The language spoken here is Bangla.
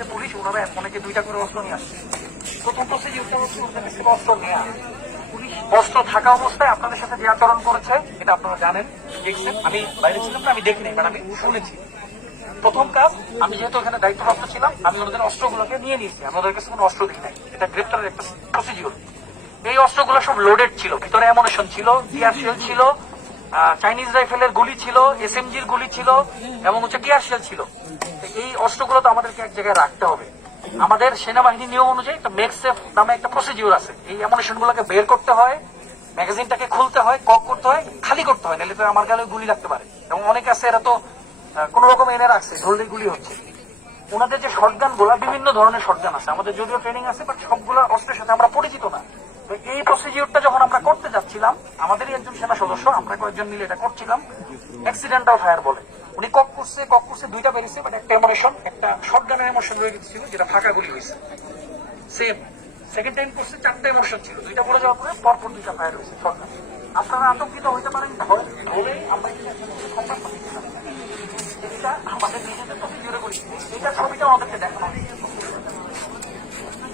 যে পুলিশ, ওনারা অনেকে দুইটা করে অস্ত্র নিয়ে আসছে। হচ্ছে ওদের কাছ থেকে অস্ত্র নেওয়া পুলিশ অস্ত্র থাকা অবস্থায় আপনাদের সাথে যে আচরণ করেছে, এটা আপনারা জানেন, দেখছেন। আমি বাইরে ছিলাম না, আমি দেখিনি বাট আমি শুনেছি। প্রথম কাজ, আমি যেহেতু এখানে দায়িত্বপ্রাপ্ত ছিলাম, আমি ওনাদের অস্ত্রগুলোকে নিয়ে নিয়েছি। আমি ওদের কাছে কোনো অস্ত্র দিই নাই। এটা গ্রেপ্তারের একটা প্রসিডিউর এই অস্ত্রগুলো সব লোডেড ছিল, ভিতরে অ্যামুনেশন ছিল টিয়ার ছিল চাইনিজ রাইফেলের গুলি ছিল, এসএমজির গুলি ছিল এবং হচ্ছে টিয়ার ছিল। এই অস্ত্রগুলো তো আমাদেরকে এক জায়গায় রাখতে হবে। আমাদের সেনাবাহিনীর নিয়ম অনুযায়ী একটা মেকসেফ নামে একটা প্রসিডিউর আছে। এই অ্যামুনেশন গুলোকে বের করতে হয় ম্যাগাজিনটাকে খুলতে হয়, কক করতে হয়, খালি করতে হয়, নাহলে তো আমার গালে গুলি লাগতে পারে। এবং অনেকে আছে, এরা তো কোন রকম এনে রাখছে ঢললেই গুলি হচ্ছে। ওনাদের যে শটগানগুলা, বিভিন্ন ধরনের শটগান আছে। আমাদের যদিও ট্রেনিং আছে বাট সবগুলা অস্ত্রের সাথে আমরা পরিচিত না। তো এই প্রসিডিউরটা যখন আমরা করতে যাচ্ছিলাম, আমাদেরই একজন সেনা সদস্য, আমরা কয়েকজন মিলে এটা করছিলাম অ্যাক্সিডেন্টাল ফায়ার বলে। উনি কক করছে কক করছে, দুইটা বেরিয়েছে বাট একটা এমোনেশন একটা শটগানের এমোশন রয়ে গেছিল যেটা ফাঁকা গুলি হয়েছে। সেম সেকেন্ড টাইম করছে, চারটা এমোশন ছিল, দুইটা পড়ে যাওয়ার পরে পরপর দুইটা ফায়ার হয়েছে শটগান আপনারা আতঙ্কিত হইতে পারেন, ধরে ধরে আমরা এটা আমাদের নিজেদের প্রসিডিউরে করি। এটা ছবিটা আমাদেরকে দেখানো